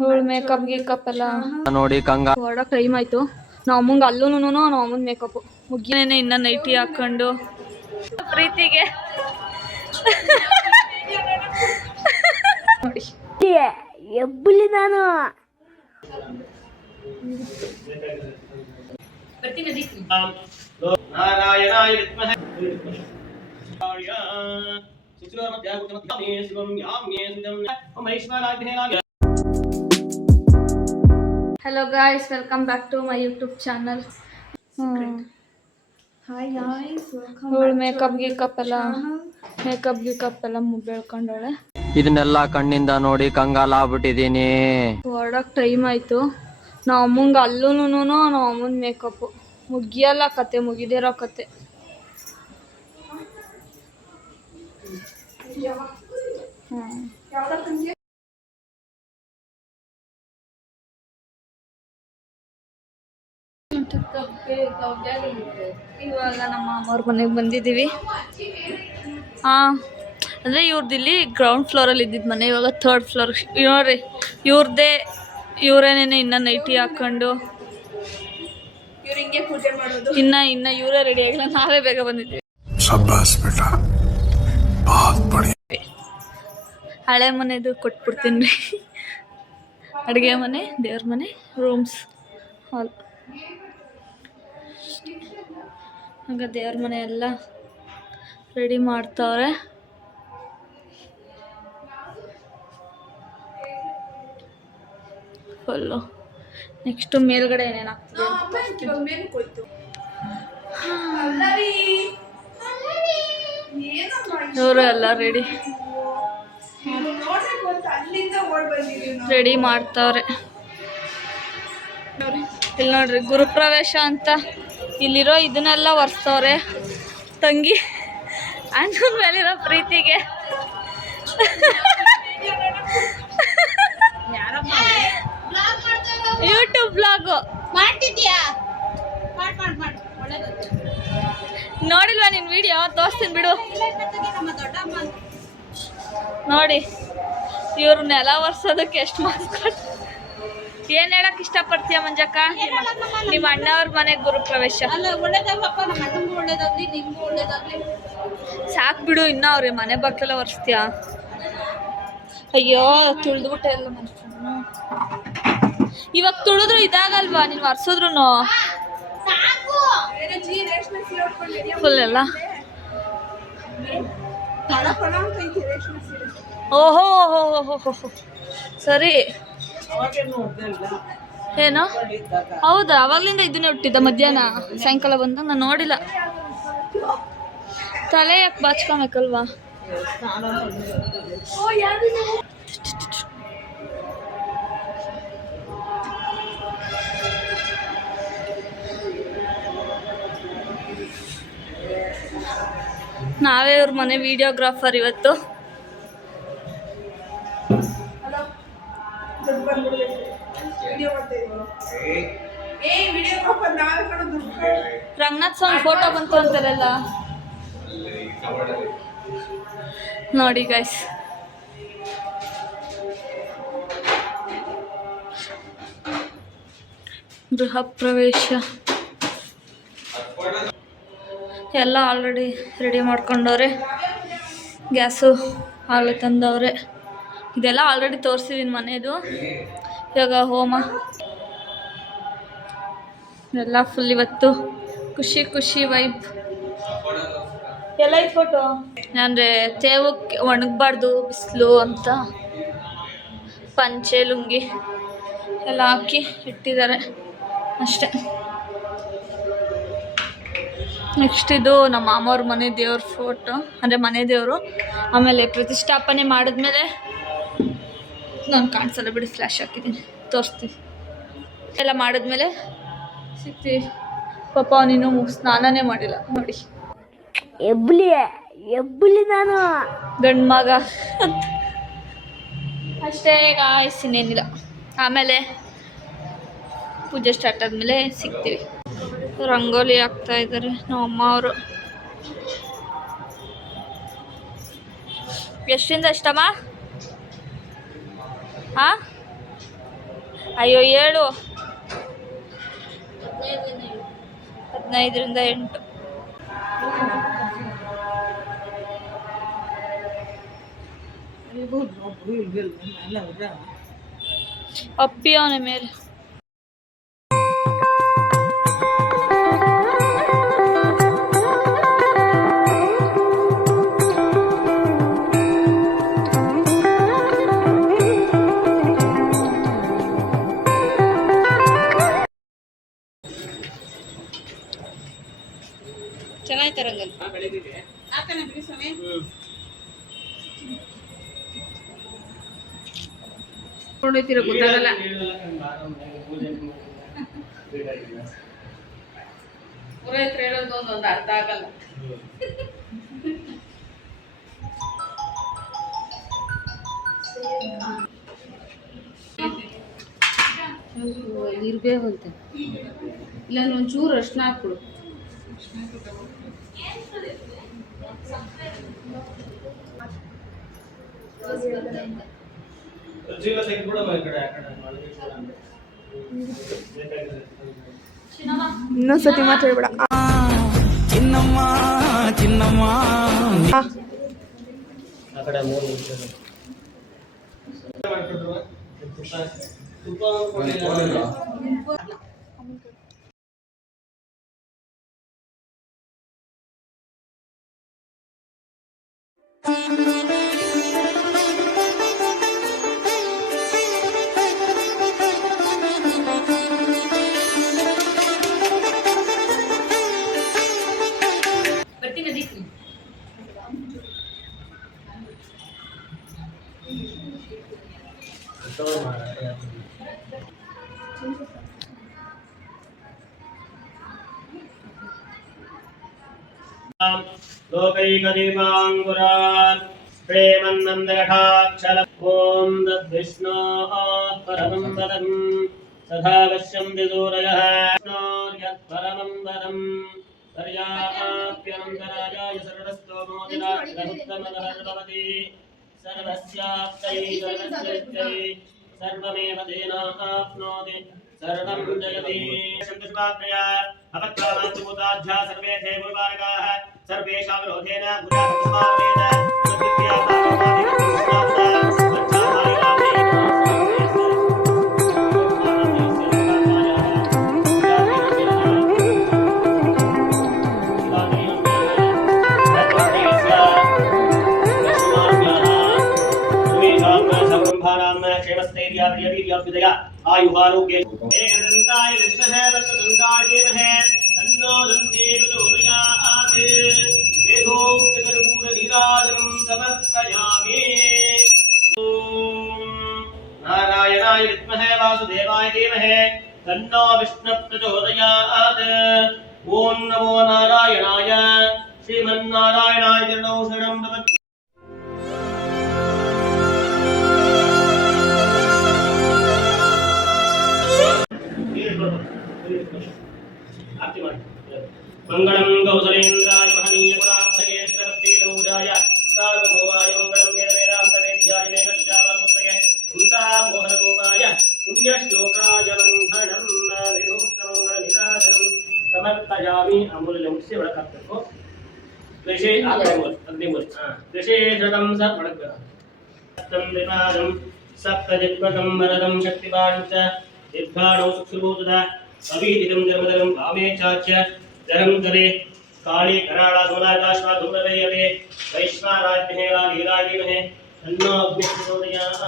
ಇವಳು ಮೇಕಪ್ ಗೀಕಪ್ ಎಲ್ಲ ನೋಡಿ ಕಂಗ ಹೊರಡೋ ಟೈಮ್ ಆಯ್ತು. ನಾವು ಅಮ್ಮಂಗೆ ಅಲ್ಲೂನು ನಾವು ಅಮ್ಮನ ಮೇಕಪ್ ಮುಗಿನೇನೆ ಇನ್ನ ನೈಟಿ ಹಾಕೊಂಡು ಪ್ರೀತಿಗೆ ನೋಡಿ ಎಬ್ಬುಲಿ ನಾನು Hello guys, welcome back to my YouTube channel. Hi guys, welcome back. Makeup ಗೀಕಪ್ ಎಲ್ಲ ಬೆಳ್ಕೊಂಡವಳೆ. ಇದನ್ನೆಲ್ಲ ಕಣ್ಣಿಂದ ನೋಡಿ ಕಂಗಾಲ ಆಗ್ಬಿಟ್ಟಿದೀನಿ. ಹೊರಡಕ್ ಟೈಮ್ ಆಯ್ತು. ನಾವು ಅಮ್ಮಂಗೆ ಅಲ್ಲೂನು ನಾವು ಅಮ್ಮನ ಮೇಕಪ್ ಮುಗಿಯಲ್ಲ ಕತೆ, ಮುಗಿದಿರೋ ಕತೆ. ಇವಾಗ ನಮ್ಮ ಮಾಮವ್ರ ಮನೆಗೆ ಬಂದಿದ್ದೀವಿ. ಅಂದರೆ ಇವ್ರದ್ದು ಇಲ್ಲಿ ಗ್ರೌಂಡ್ ಫ್ಲೋರಲ್ಲಿ ಇದ್ದಿದ್ದು ಮನೆ, ಇವಾಗ ಥರ್ಡ್ ಫ್ಲೋರ್. ನೋಡ್ರಿ ಇವರೇನೇನೆ ಇನ್ನು ನೈಟಿ ಹಾಕ್ಕೊಂಡು ಇನ್ನ ಇವರೇ ರೆಡಿ ಆಗಿಲ್ಲ, ನಾವೇ ಬೇಗ ಬಂದಿದ್ವಿ. ಹಳೆ ಮನೆದು ಕೊಟ್ಬಿಡ್ತೀನಿ ರೀ. ಅಡುಗೆ ಮನೆ, ದೇವ್ರ ಮನೆ, ರೂಮ್ಸ್, ಹಾಲ್. ಹಂಗ ದೇವ್ರ ಮನೆ ಎಲ್ಲ ರೆಡಿ ಮಾಡ್ತಾವ್ರೆ. ಫುಲ್ಲು ನೆಕ್ಸ್ಟು ಮೇಲ್ಗಡೆ ಏನೇನಾಗ್ತದೆ ಇವರು ಎಲ್ಲ ರೆಡಿ ಮಾಡ್ತಾವ್ರೆ. ಇಲ್ಲಿ ನೋಡ್ರಿ ಗುರುಪ್ರವೇಶ ಅಂತ ಇಲ್ಲಿರೋ ಇದನ್ನೆಲ್ಲ ಒರೆಸ್ತವ್ರೆ. ತಂಗಿ ಅಣ್ಣನ ಮೇಲಿರೋ ಪ್ರೀತಿಗೆ ಯೂಟ್ಯೂಬ್ ಬ್ಲಾಗು ಮಾಡ್ತಿದ್ಯಾ? ನೋಡಿಲ್ವಾ ನಿನ್ ವಿಡಿಯೋ? ತೋರಿಸ್ತೀನಿ ಬಿಡು. ನೋಡಿ ಇವ್ರನ್ನೆಲ್ಲ ಒರ್ಸೋದಕ್ಕೆ ಎಷ್ಟು ಮಾರ್ಕ್ಸ್. ಏನ್ ಹೇಳಕ್ ಇಷ್ಟಪಡ್ತೀಯ ಮಂಜಕ್ಕ? ನಿಮ್ಮ ಅಣ್ಣವ್ರ ಮನೆಗೆ ಗುರುಪ್ರವೇಶ. ಸಾಕ್ ಬಿಡು, ಇನ್ನ ಅವ್ರೆ ಮನೆ ಬಾಕ್ಲೆಲ್ಲ ಒರೆಸ್ತೀಯ? ಅಯ್ಯೋ ತುಳಿದ್ಬಿಟ್ಟೆ ಎಲ್ಲ ಮನುಷ್ಯ. ಇವಾಗ ತುಳಿದ್ರು ಇದಾಗಲ್ವಾ ನೀನು ಒರ್ಸಿದ್ರು? ಫುಲ್ ಎಲ್ಲ ಓಹೋ ಸರಿ. ಏನೋ ಹೌದಾ? ಅವಾಗ್ಲಿಂದ ಇದನ್ನೇ ಹುಟ್ಟಿದ್ದ ಮಧ್ಯಾಹ್ನ ಸಾಯಂಕಾಲ ಬಂದಾಗ ನಾನು ನೋಡಿಲ್ಲ. ತಲೆ ಯಾಕೆ ಬಾಚ್ಕೊಬೇಕಲ್ವಾ? ನಾವೇ ಇವ್ರ ಮನೆ ವಿಡಿಯೋಗ್ರಾಫರ್ ಇವತ್ತು. ರಂಗನಾಥ್ ಸ್ವಾಮಿ ಫೋಟೋ ಬಂತು ಅಂತಾರಲ್ಲ ನೋಡಿ ಗೈಸ್. ಗೃಹ ಪ್ರವೇಶ ಎಲ್ಲ ಆಲ್ರೆಡಿ ರೆಡಿ ಮಾಡ್ಕೊಂಡವ್ರೆ. ಗ್ಯಾಸು ಆಗಲೇ ತಂದವ್ರೆ. ಇದೆಲ್ಲ ಆಲ್ರೆಡಿ ತೋರಿಸಿದ್ದೀನಿ ಮನೆಯದು. ಇವಾಗ ಹೋಮ ಎಲ್ಲ ಫುಲ್ ಇವತ್ತು ಖುಷಿ ವೈಬ್. ಎಲ್ಲ ಈ ಫೋಟೋ ಅಂದರೆ ತೇವಕ್ಕೆ ಒಣಗಬಾರ್ದು ಬಿಸಿಲು ಅಂತ ಪಂಚೆ ಲುಂಗಿ ಎಲ್ಲ ಹಾಕಿ ಇಟ್ಟಿದ್ದಾರೆ ಅಷ್ಟೆ. ನೆಕ್ಸ್ಟ್ ಇದು ನಮ್ಮ ಮಾಮವ್ರ ಮನೆ ದೇವ್ರ ಫೋಟೋ, ಅಂದರೆ ಮನೆ ದೇವರು. ಆಮೇಲೆ ಪ್ರತಿಷ್ಠಾಪನೆ ಮಾಡಿದ್ಮೇಲೆ ನಾನು ಕಾಣಿಸಲ್ಲ ಬಿಡಿ, ಫ್ಲ್ಯಾಶ್ ಹಾಕಿದ್ದೀನಿ, ತೋರಿಸ್ತೀವಿ. ಎಲ್ಲ ಮಾಡಿದ್ಮೇಲೆ ಸಿಗ್ತೀವಿ. ಪಾಪ ನೀನು ಸ್ನಾನನೇ ಮಾಡಿಲ್ಲ ನೋಡಿ. ಎಬ್ಬುಲಿ ನಾನು ಗಂಡು ಮಗ ಅಷ್ಟೇ ಗಾಯ್ಸ್, ಇನ್ನೇನಿಲ್ಲ. ಆಮೇಲೆ ಪೂಜೆ ಸ್ಟಾರ್ಟ್ ಆದಮೇಲೆ ಸಿಗ್ತೀವಿ. ರಂಗೋಲಿ ಹಾಕ್ತಾ ಇದ್ದಾರೆ ನಮ್ಮ ಅಮ್ಮ ಅವರು. ಎಷ್ಟರಿಂದ ಎಷ್ಟಮ್ಮ? ಅಯ್ಯೋ ಹೇಳು. 15ರಿಂದ 8. ಅಪ್ಪಿ ಅವನ ಮೇಲೆ. ಚೆನ್ನಾಯ್ತು ರಂಗಲ್. ಕೊಂಡೊಯ್ತೀರ ಗೊತ್ತಾಗಲ್ಲ. ಪುರೋಹಿತ್ರ ಹೇಳೋದು ಒಂದೊಂದು ಅರ್ಥ ಆಗಲ್ಲ. ಇರ್ಬೇಕಂತೆ. ಇಲ್ಲ ಒಂಚೂರು ಅರ್ಶಿನ ಹಾಕ್ಬಿಡು. ಇನ್ನೊಂದ್ಸತಿ ಮಾತಾಡ್ಬೇಡ. ಚಿನ್ನಮ್ಮ ಚಿನ್ನಮ್ಮ लोकैकदीपाङ्कुरान् प्रेमन्नन्दकटाक्षल ॐ तद्विष्णोः परमं पदं सदा पश्यन्ति सूरयः यत्परमं पदं पर्याप्यनन्तरायाय सर्वस्तोमोदिनात्तमभवति सर्वस्याप्तये सर्वस्यै सर्वमेव तेनाप्नोति सर्वं जयति शब्दशुभात्रया अपक्रामान्तभूताध्या सर्वे ते गुरुवारकाः सर्वेषां विरोधेन गुरुवारकस्मावेन आयुहारोग्य एकदन्ताय विद्महे वक्रतुण्डाय धीमहि तन्नो दन्ती प्रचोदयात् वेदोक्तकर्पूरनीराजनं समर्पयामि ॐ नारायणाय विद्महे वासुदेवाय धीमहि तन्नो विष्णुः प्रचोदयात् ॐ नमो नारायणाय श्रीमन्नारायणाय चरणौ शरणं भवति मंगलम कौसलेन्द्राय महनीय गुणाब्धये चक्रवर्तीतमूजाय सार्वभौमाय मंगलम वेदांत वेद्याय नेकश्चावपुत्रये उन्तामोहरूपाय पुण्यश्लोकाय मंगलम विधोक्तमंगलनिराजनं समर्पयामि अमूल्यं से बड़कत्तको ऋषि आगमोल अग्निमोल ऋषि शतं सपड़क सप्तम विपादं सप्तजित्वकं वरदं शक्तिपादं च दीर्घाणौ सुक्षुभूतदा अभिहितं धर्मधरं वामे चाच्य धरम करे काली कराड़ा सोनाकाशवा धूमरयते वैश्वाराज्ञे लीलाजिमहे तन्नो अग्निप्रचोदयात्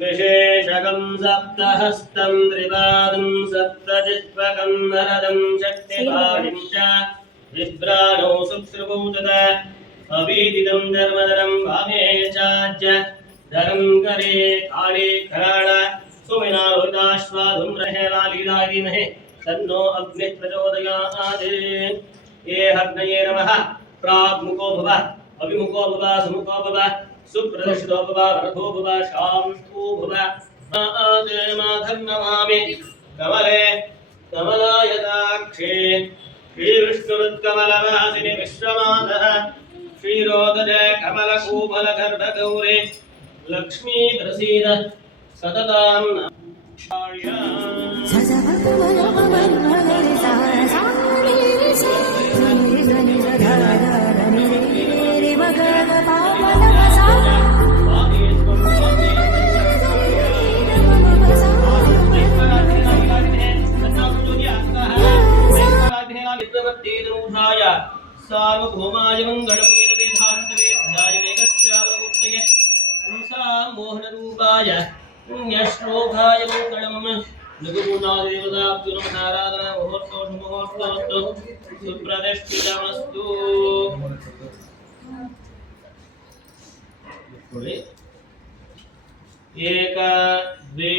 विशेषकं सप्तहस्तं त्रिपादं सप्तजिह्वकं वरदं शक्तिपाणिं च विभ्राणौ सुक्षुभूतदा अभिदितं धर्मधरं वामे चाज्य धरं करे काले कराळ सुमिनारुदाश्वाधुम्रहेला लीलाधीमहे तन्नो अग्निः प्रचोदयात् ये हग्नये नमः प्राग्मुखो भव अभिमुखो भव सुमुखो भव सुप्रदर्शितो भव वरदो भव शान्तो भव माधर्नमामि कमले कमलायताक्षे श्रीविष्णुरुत्कमलवासिनि विश्वमातः श्रीरोदजे कमलकूमलगर्भगौरे लक्ष्मी प्रसीद सततां सार्वभौमाय मंगलम वेदवेदान्तवेद्याय मेघश्यामूर्तये पुंसा मोहनरूपाय पुण्यश्लोकाय मंगलम नगुणादेवताभ्युनमनाराधना मुहूर्तोऽस्तु सुप्रतिष्ठितमस्तु एक द्वे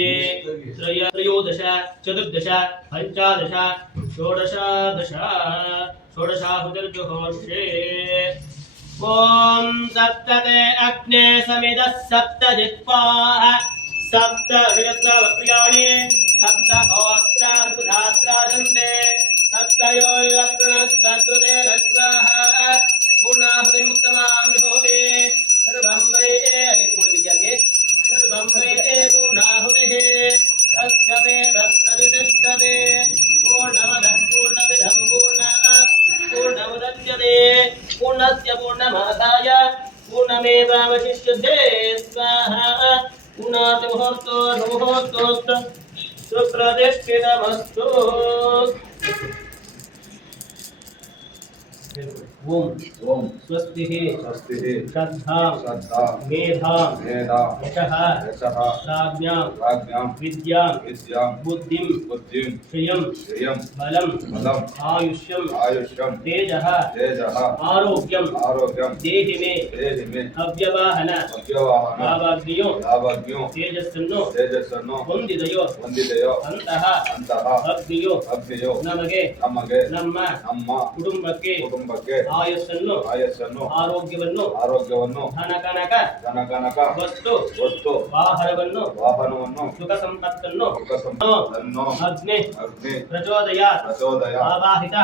त्रयोदश चतुर्दश पञ्चादश षोडशादश षोडशाहुतिर्जुहोषे ॐ सप्तते अग्ने समिदः सप्तजिह्वाः सप्त हृदस्रवप्रियाणि सप्त होत्रार्बुधात्राजन्ते सप्तयोर्वप्रणस्वकृते रस्वाहा पूर्णाहुतिमुक्तमां विभूते सर्वं वै अगितुर्विजये सर्वं वै पूर्णाहुतिः तस्य देव प्रतिष्ठते पूर्णमदः पूर्णमिदं पूर्णमुदच्यते पूर्णस्य पूर्णमादाय पूर्णमेवावशिष्यते स्वाहा पूर्णातिमुहूर्तोऽस्तु सुप्रतिष्ठितमस्तु ओम स्वस्तिः श्रद्धा मेधा यशः राज्ञां विद्यां बुद्धिं श्रियं बलं आयुष्यं तेजः आरोग्यं देहि मे अव्यवाहन भावाग्नियो तेजस्सन्नो ಹೊಂದಿದೆಯೋ ಅಂತಹ ಅಗ್ನಿಯೋ ನಮಗೆ ನಮ್ಮ ಕುಟುಂಬಕ್ಕೆ ಆಯಸ್ಸನ್ನು ಆರೋಗ್ಯವನ್ನು ಧನ ಕನಕ ವಸ್ತು ವಾಹನವನ್ನು ಸುಖ ಸಂಪತ್ತನ್ನು ಅಗ್ನಿ ಪ್ರಚೋದಯಾತ್ ಆವಾಹಿತ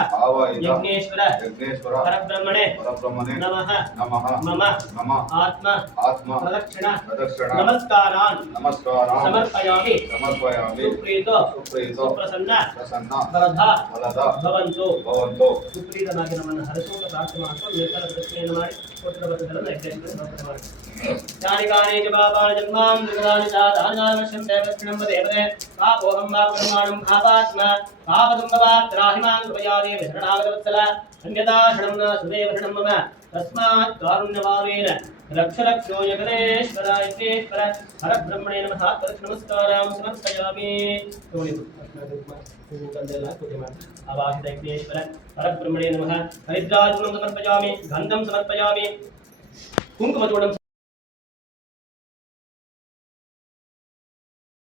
ಯಜ್ಞೇಶ್ವರ ಪರಬ್ರಹ್ಮಣೆ ನಮಃ ಮಮ ಆತ್ಮ ಪ್ರದಕ್ಷಿಣ ನಮಸ್ಕಾರಾನ್ ಸಮರ್ಪಯಾಮಿ ಸುಪ್ರೀತೋ ಸುಪ್ರಸನ್ನ ಫಲದ ಭವಂತು ಸುಪ್ರೀತನಾಗಿ ನಮ್ಮನ್ನು ಹರಸೋಕ ಪ್ರಾರ್ಥನೆ ಮಾಡಿಕೊಂಡು ನಿರ್ಧಾರ ಪ್ರತಿಷ್ಠೆಯನ್ನು ಮಾಡಿ ಕೊಟ್ಟಿರುವ ಬದ್ಧಗಳನ್ನು ಯಜ್ಞೇಶ್ವರ ಮಾಡಿ ಜ್ಞಾನಿಕಾನೇ ಜಪಾಪಾನ ಜನ್ಮಾನ್ ಮೃಗದಾನಿ ದಾನಾನವಶ್ಯಂ ದೇವಕ್ಷಣಂ ದೇವತೆ ಪಾಪೋಹಂ ಪಾಪಮಾಣಂ ಪಾಪಾತ್ಮ ಪಾಪದುಂಬವಾತ್ರಾಹಿಮಾನ್ ಕೃಪಯಾದೇ ವಿಹರಣಾಗತವತ್ಸಲ ಅನ್ಯತಾ ಶರಣಂ ನ ಸುದೇವ ಶರಣಂ ಮಮ ತಸ್ಮಾತ್ ಕಾರುಣ್ಯಭಾವೇನ ರಕ್ಷ ರಕ್ಷೋ ಯಗನೇಶ್ವರ ಯಜ್ಞೇಶ್ವರ ಪರಬ್ರಹ್ಮಣೇ ನಮಃ ನಮಸ್ಕಾರಾಂ ಸಮರ್ಪಯಾಮಿ आवाहित यज्ञेश्वर परब्रह्मणे नमः हरिद्राजूर्णं समर्पयामि गन्धं समर्पयामि कुङ्कुमचूर्णं